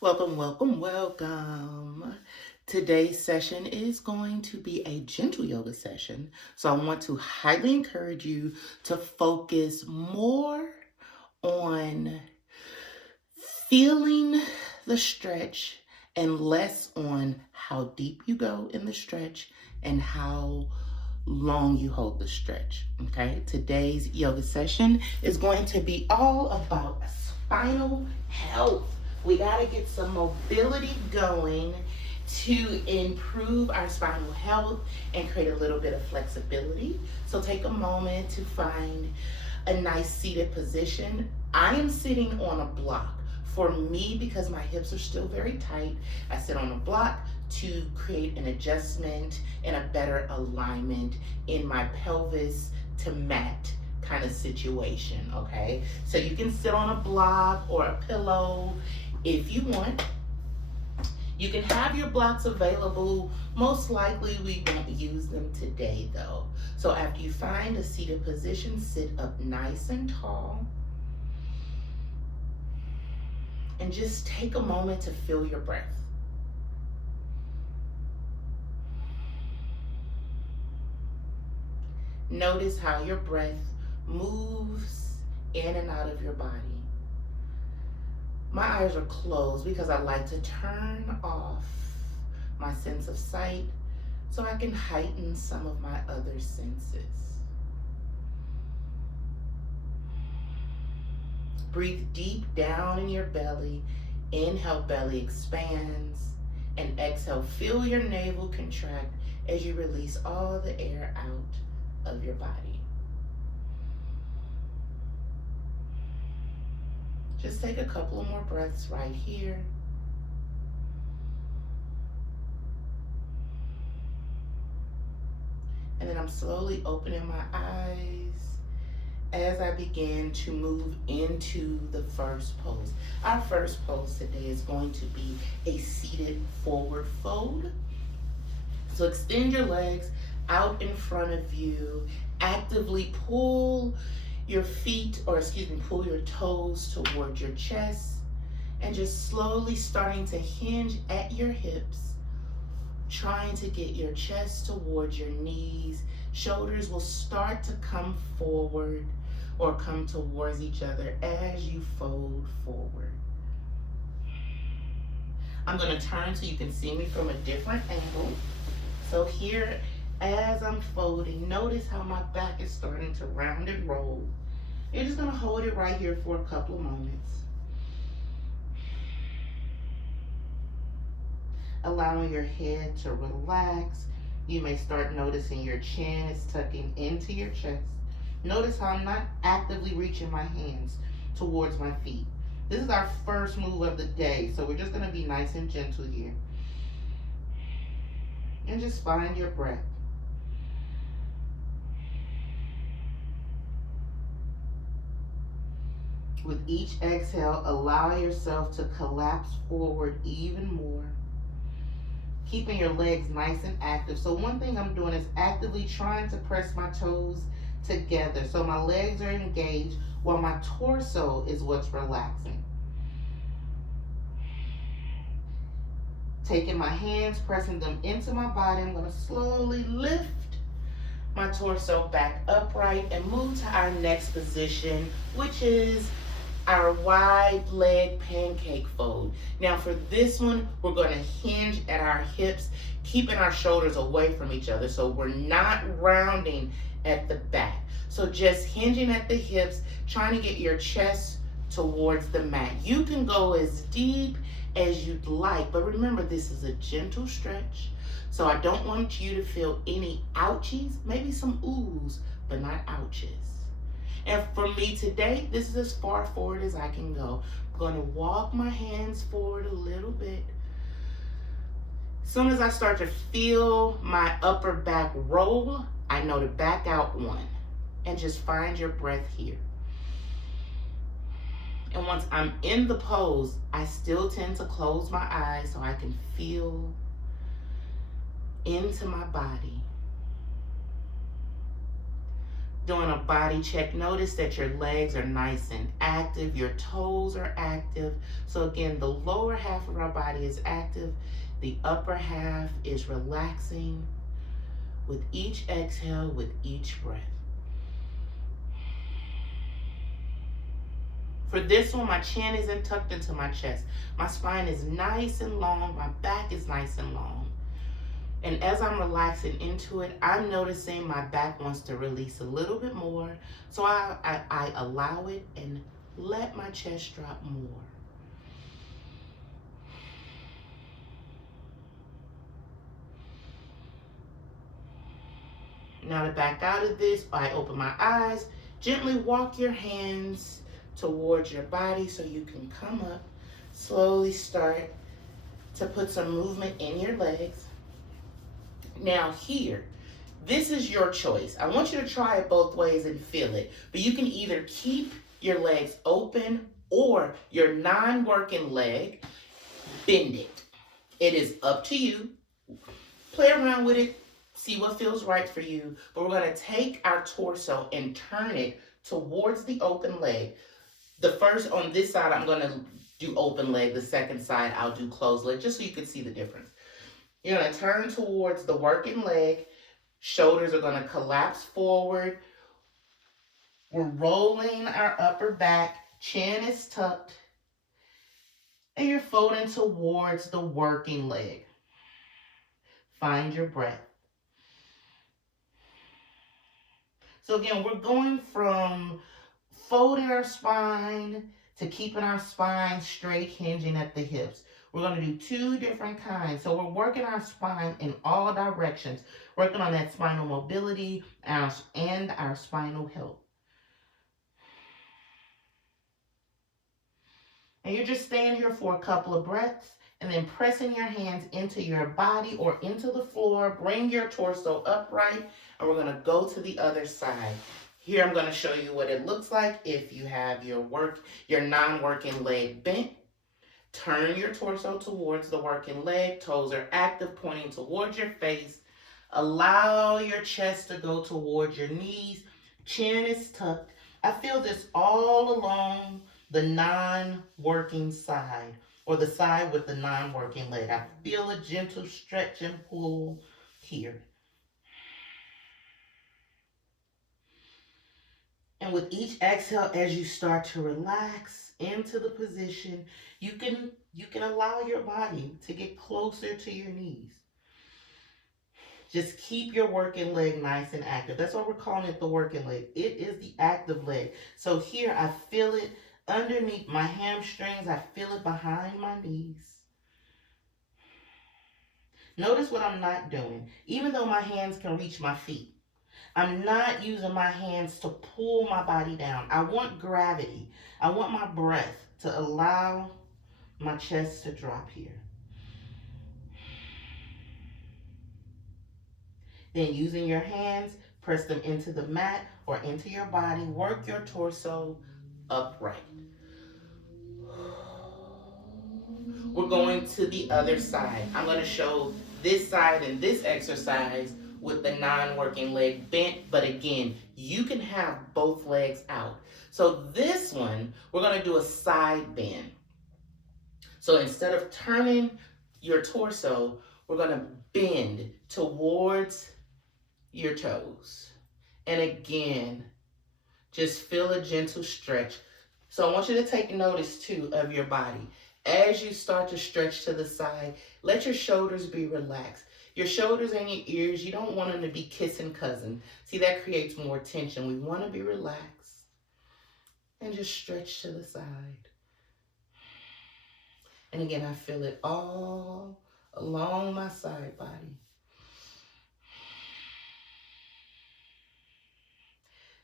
Welcome, welcome, welcome. Today's session is going to be a gentle yoga session. So I want to highly encourage you to focus more on feeling the stretch and less on how deep you go in the stretch and how long you hold the stretch. Okay, today's yoga session is going to be all about spinal health. We got to get some mobility going to improve our spinal health and create a little bit of flexibility. So take a moment to find a nice seated position. I am sitting on a block. For me, because my hips are still very tight, I sit on a block to create an adjustment and a better alignment in my pelvis to mat kind of situation, okay? So you can sit on a block or a pillow if you want. You can have your blocks available. Most likely we won't use them today though. So after you find a seated position, sit up nice and tall. And just take a moment to feel your breath. Notice how your breath moves in and out of your body. My eyes are closed because I like to turn off my sense of sight so I can heighten some of my other senses. Breathe deep down in your belly. Inhale, belly expands. And exhale, feel your navel contract as you release all the air out of your body. Just take a couple of more breaths right here. And then I'm slowly opening my eyes as I begin to move into the first pose. Our first pose today is going to be a seated forward fold. So extend your legs out in front of you. Actively pull your feet, pull your toes towards your chest, and just slowly starting to hinge at your hips, trying to get your chest towards your knees. Shoulders will start to come forward or come towards each other as you fold forward. I'm going to turn so you can see me from a different angle. So here, as I'm folding, notice how my back is starting to round and roll. You're just going to hold it right here for a couple of moments. Allowing your head to relax. You may start noticing your chin is tucking into your chest. Notice how I'm not actively reaching my hands towards my feet. This is our first move of the day, so we're just going to be nice and gentle here. And just find your breath. With each exhale, allow yourself to collapse forward even more. Keeping your legs nice and active. So one thing I'm doing is actively trying to press my toes together. So my legs are engaged while my torso is what's relaxing. Taking my hands, pressing them into my body, I'm going to slowly lift my torso back upright and move to our next position, which is our wide leg pancake fold. Now for this one, we're going to hinge at our hips, keeping our shoulders away from each other. So we're not rounding at the back. So just hinging at the hips, trying to get your chest towards the mat. You can go as deep as you'd like, but remember this is a gentle stretch. So I don't want you to feel any ouchies, maybe some oohs, but not ouches. And for me today, this is as far forward as I can go. I'm going to walk my hands forward a little bit. As soon as I start to feel my upper back roll, I know to back out one. And just find your breath here. And once I'm in the pose, I still tend to close my eyes so I can feel into my body. Doing a body check, notice that your legs are nice and active, your toes are active. So again, the lower half of our body is active, the upper half is relaxing with each exhale, with each breath. For this one, my chin isn't tucked into my chest. My spine is nice and long, my back is nice and long. And as I'm relaxing into it, I'm noticing my back wants to release a little bit more. So I allow it and let my chest drop more. Now to back out of this, I open my eyes, gently walk your hands towards your body so you can come up. Slowly start to put some movement in your legs. Now here, this is your choice. I want you to try it both ways and feel it. But you can either keep your legs open or your non-working leg, bend it. It is up to you. Play around with it. See what feels right for you. But we're going to take our torso and turn it towards the open leg. The first, on this side, I'm going to do open leg. The second side, I'll do closed leg, just so you can see the difference. You're going to turn towards the working leg. Shoulders are going to collapse forward. We're rolling our upper back. Chin is tucked. And you're folding towards the working leg. Find your breath. So again, we're going from folding our spine to keeping our spine straight, hinging at the hips. We're going to do two different kinds. So we're working our spine in all directions, working on that spinal mobility and our spinal health. And you're just staying here for a couple of breaths and then pressing your hands into your body or into the floor. Bring your torso upright, and we're going to go to the other side. Here I'm going to show you what it looks like if you have your non-working leg bent. Turn your torso towards the working leg. Toes are active, pointing towards your face. Allow your chest to go towards your knees. Chin is tucked. I feel this all along the non-working side, or the side with the non-working leg. I feel a gentle stretch and pull here. And with each exhale, as you start to relax into the position, you can allow your body to get closer to your knees. Just keep your working leg nice and active. That's why we're calling it the working leg. It is the active leg. So here I feel it underneath my hamstrings. I feel it behind my knees. Notice what I'm not doing. Even though my hands can reach my feet, I'm not using my hands to pull my body down. I want gravity. I want my breath to allow my chest to drop here. Then using your hands, press them into the mat or into your body. Work your torso upright. We're going to the other side. I'm going to show this side in this exercise with the non-working leg bent, but again, you can have both legs out. So this one, we're going to do a side bend. So instead of turning your torso, we're going to bend towards your toes. And again, just feel a gentle stretch. So I want you to take notice too of your body. As you start to stretch to the side, let your shoulders be relaxed. Your shoulders and your ears, you don't want them to be kissing cousin. See, that creates more tension. We want to be relaxed and just stretch to the side. And again, I feel it all along my side body.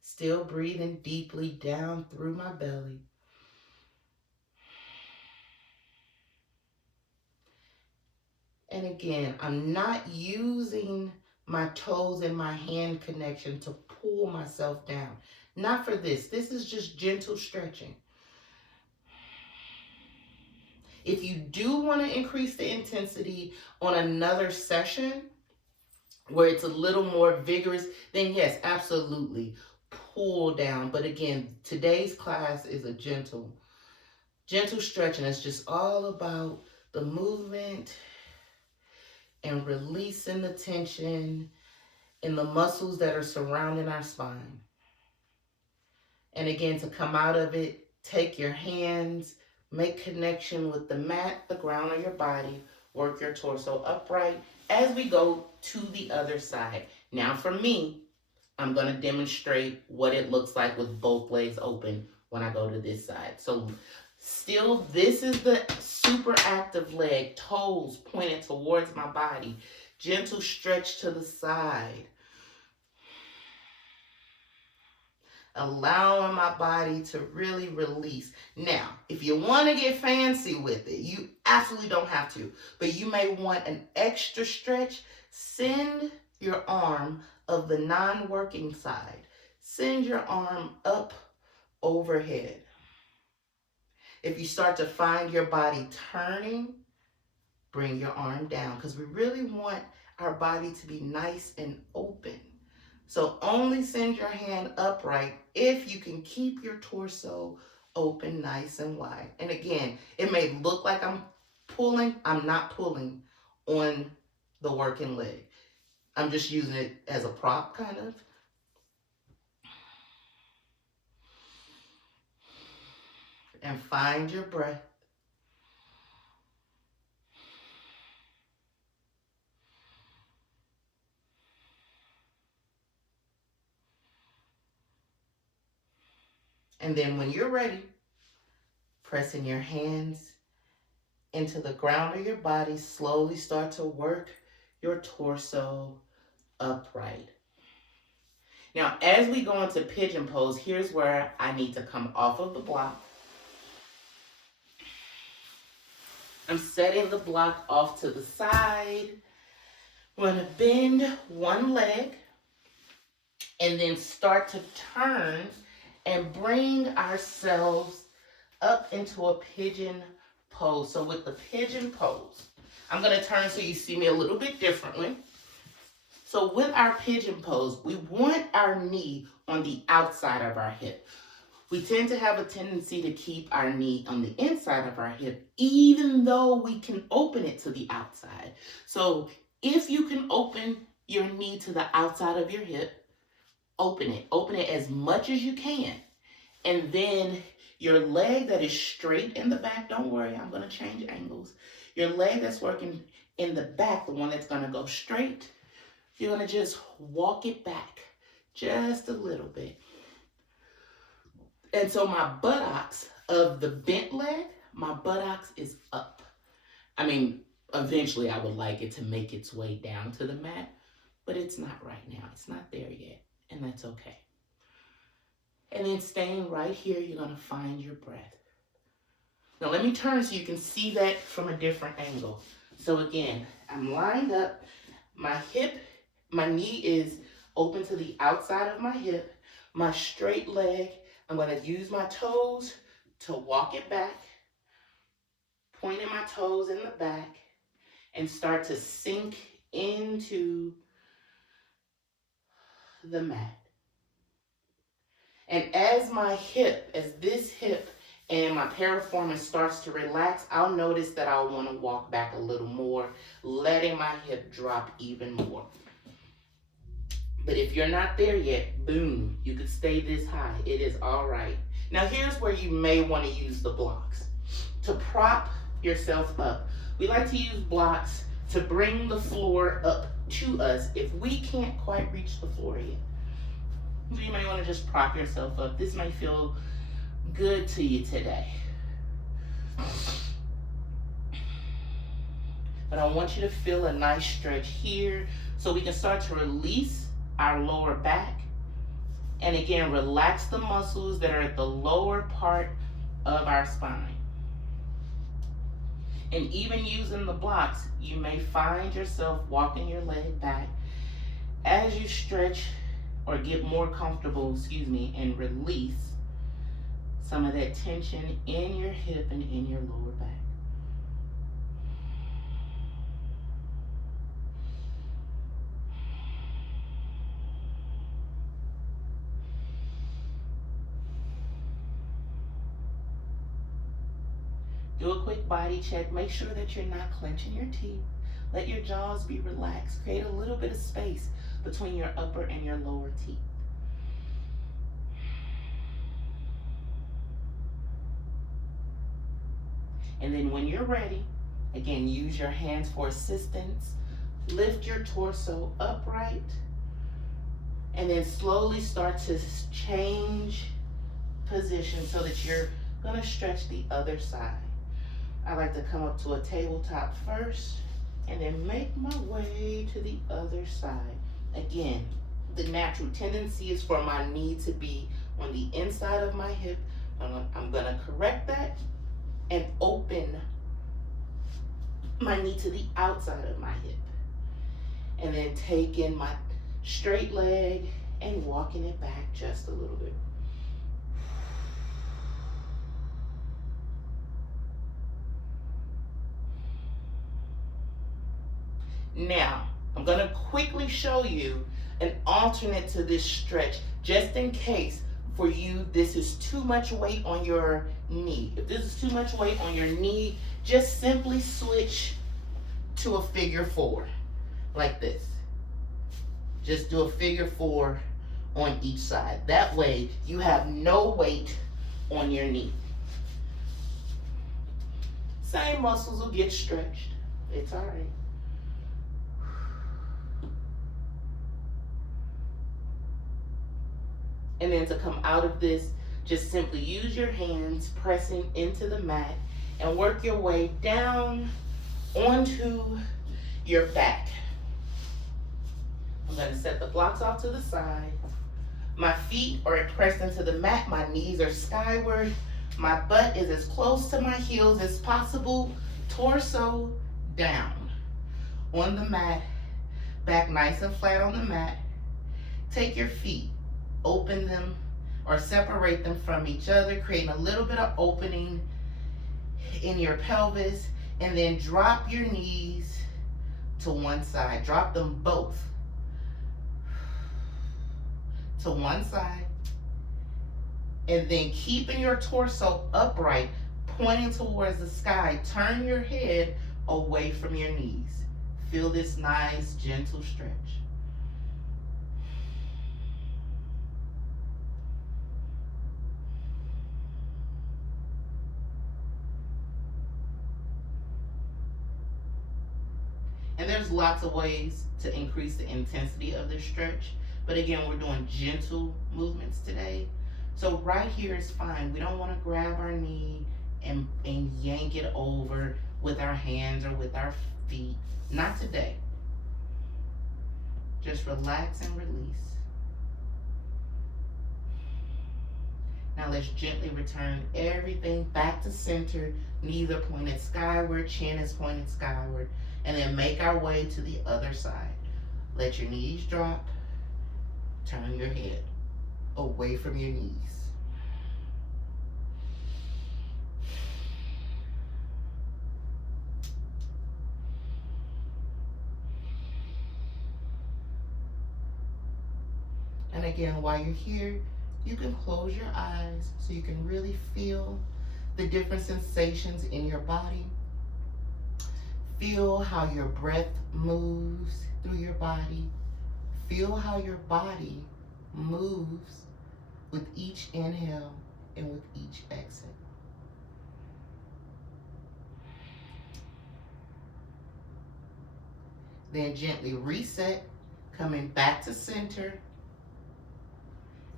Still breathing deeply down through my belly. And again, I'm not using my toes and my hand connection to pull myself down. Not for this. This is just gentle stretching. If you do want to increase the intensity on another session where it's a little more vigorous, then yes, absolutely. pull down. But again, today's class is a gentle stretching. It's just all about the movement and releasing the tension in the muscles that are surrounding our spine. And again, to come out of it, take your hands, make connection with the mat, the ground of your body, work your torso upright as we go to the other side. Now for me, I'm going to demonstrate what it looks like with both legs open when I go to this side. So still, this is the super active leg, toes pointed towards my body, gentle stretch to the side. Allowing my body to really release. Now, if you want to get fancy with it, you absolutely don't have to, but you may want an extra stretch. Send your arm of the non-working side. Send your arm up overhead. If you start to find your body turning, bring your arm down, because we really want our body to be nice and open. So only send your hand upright if you can keep your torso open nice and wide. And again, it may look like I'm pulling. I'm not pulling on the working leg. I'm just using it as a prop, kind of. And find your breath. And then when you're ready, pressing your hands into the ground of your body, slowly start to work your torso upright. Now, as we go into pigeon pose, here's where I need to come off of the block. I'm setting the block off to the side. We're going to bend one leg and then start to turn and bring ourselves up into a pigeon pose. So with the pigeon pose, I'm going to turn so you see me a little bit differently. So with our pigeon pose, we want our knee on the outside of our hip. We tend to have a tendency to keep our knee on the inside of our hip, even though we can open it to the outside. So if you can open your knee to the outside of your hip, open it. Open it as much as you can. And then your leg that is straight in the back, don't worry, I'm going to change angles. Your leg that's working in the back, the one that's going to go straight, you're going to just walk it back just a little bit. And so my buttocks of the bent leg, my buttocks is up. I mean, eventually I would like it to make its way down to the mat, but it's not right now. It's not there yet, and that's okay. And then staying right here, you're going to find your breath. Now let me turn so you can see that from a different angle. So again, I'm lined up. My knee is open to the outside of my hip. My straight leg, I'm going to use my toes to walk it back, pointing my toes in the back, and start to sink into the mat. And as this hip and my piriformis starts to relax, I'll notice that I'll want to walk back a little more, letting my hip drop even more. But if you're not there yet, boom, you could stay this high. It is all right. Now here's where you may want to use the blocks. To prop yourself up, we like to use blocks to bring the floor up to us if we can't quite reach the floor yet. So you may want to just prop yourself up. This may feel good to you today. But I want you to feel a nice stretch here so we can start to release our lower back. And again, relax the muscles that are at the lower part of our spine. And even using the blocks, you may find yourself walking your leg back as you stretch or get more comfortable, and release some of that tension in your hip and in your lower back. Do a quick body check. Make sure that you're not clenching your teeth. Let your jaws be relaxed. Create a little bit of space between your upper and your lower teeth. And then when you're ready, again, use your hands for assistance. Lift your torso upright. And then slowly start to change position so that you're going to stretch the other side. I like to come up to a tabletop first and then make my way to the other side. Again, the natural tendency is for my knee to be on the inside of my hip. I'm going to correct that and open my knee to the outside of my hip. And then take in my straight leg and walking it back just a little bit. Now, I'm going to quickly show you an alternate to this stretch, just in case for you this is too much weight on your knee. If this is too much weight on your knee, just simply switch to a figure four, like this. Just do a figure four on each side. That way, you have no weight on your knee. Same muscles will get stretched. It's all right. And then to come out of this, just simply use your hands pressing into the mat and work your way down onto your back. I'm going to set the blocks off to the side. My feet are pressed into the mat. My knees are skyward. My butt is as close to my heels as possible. Torso down on the mat. Back nice and flat on the mat. Take your feet, open them or separate them from each other, creating a little bit of opening in your pelvis, and then drop your knees to one side. Drop them both to one side, and then keeping your torso upright, pointing towards the sky. Turn your head away from your knees. Feel this nice, gentle stretch. And there's lots of ways to increase the intensity of this stretch. But again, we're doing gentle movements today. So right here is fine. We don't want to grab our knee and yank it over with our hands or with our feet. Not today. Just relax and release. Now let's gently return everything back to center. Knees are pointed skyward, chin is pointed skyward. And then make our way to the other side. Let your knees drop. Turn your head away from your knees. And again, while you're here, you can close your eyes so you can really feel the different sensations in your body. Feel how your breath moves through your body. Feel how your body moves with each inhale and with each exhale. Then gently reset, coming back to center.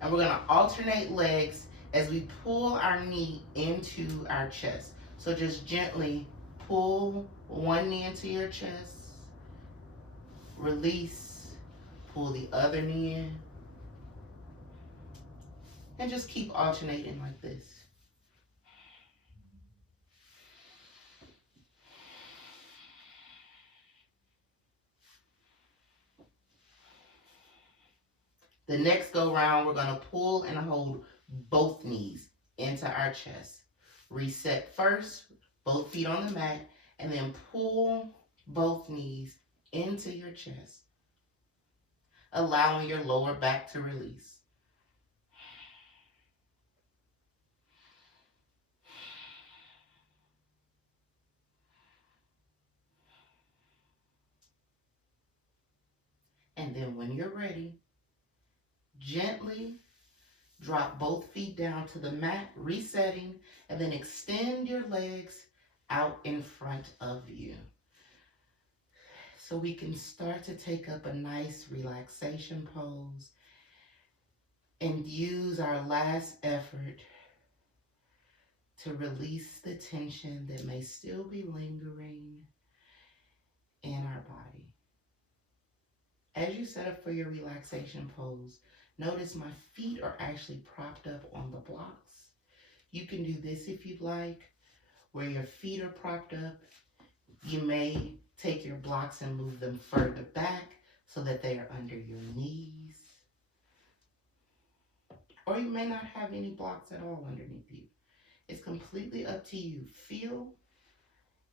And we're going to alternate legs as we pull our knee into our chest. So just gently pull one knee into your chest, release, pull the other knee in, and just keep alternating like this. The next go round, we're going to pull and hold both knees into our chest. Reset first, both feet on the mat, and then pull both knees into your chest, allowing your lower back to release. And then when you're ready, gently drop both feet down to the mat, resetting, and then extend your legs out in front of you. So we can start to take up a nice relaxation pose and use our last effort to release the tension that may still be lingering in our body. As you set up for your relaxation pose, notice my feet are actually propped up on the blocks. You can do this if you'd like, where your feet are propped up. You may take your blocks and move them further back so that they are under your knees. Or you may not have any blocks at all underneath you. It's completely up to you. Feel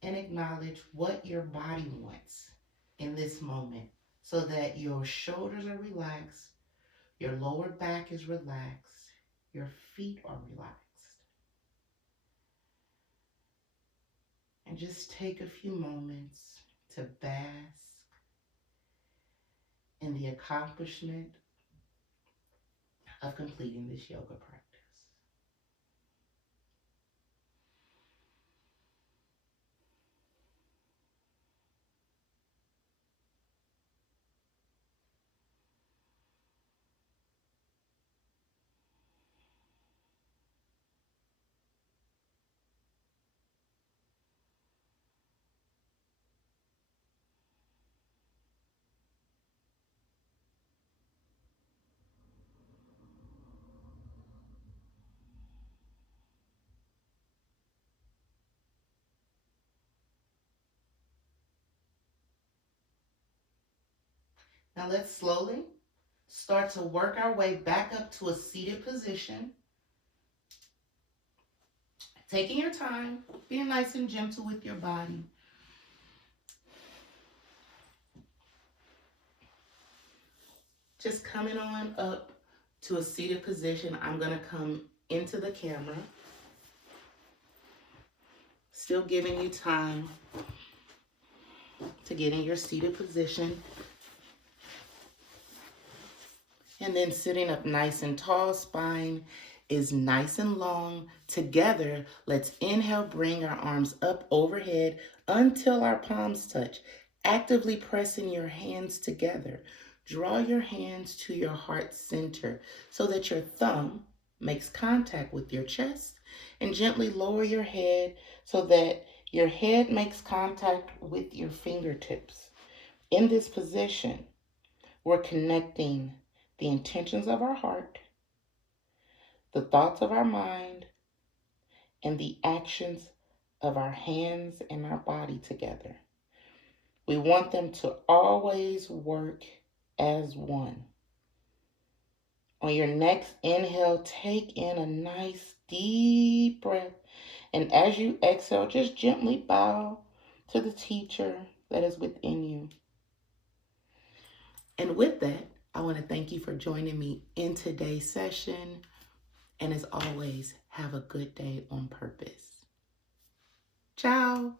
and acknowledge what your body wants in this moment so that your shoulders are relaxed, your lower back is relaxed, your feet are relaxed. And just take a few moments to bask in the accomplishment of completing this yoga practice. Now let's slowly start to work our way back up to a seated position. Taking your time, being nice and gentle with your body. Just coming on up to a seated position. I'm going to come into the camera. Still giving you time to get in your seated position. And then sitting up nice and tall, spine is nice and long. Together, let's inhale, bring our arms up overhead until our palms touch. Actively pressing your hands together. Draw your hands to your heart center so that your thumb makes contact with your chest, and gently lower your head so that your head makes contact with your fingertips. In this position, we're connecting the intentions of our heart, the thoughts of our mind, and the actions of our hands and our body together. We want them to always work as one. On your next inhale, take in a nice deep breath. And as you exhale, just gently bow to the teacher that is within you. And with that, I want to thank you for joining me in today's session. And as always, have a good day on purpose. Ciao.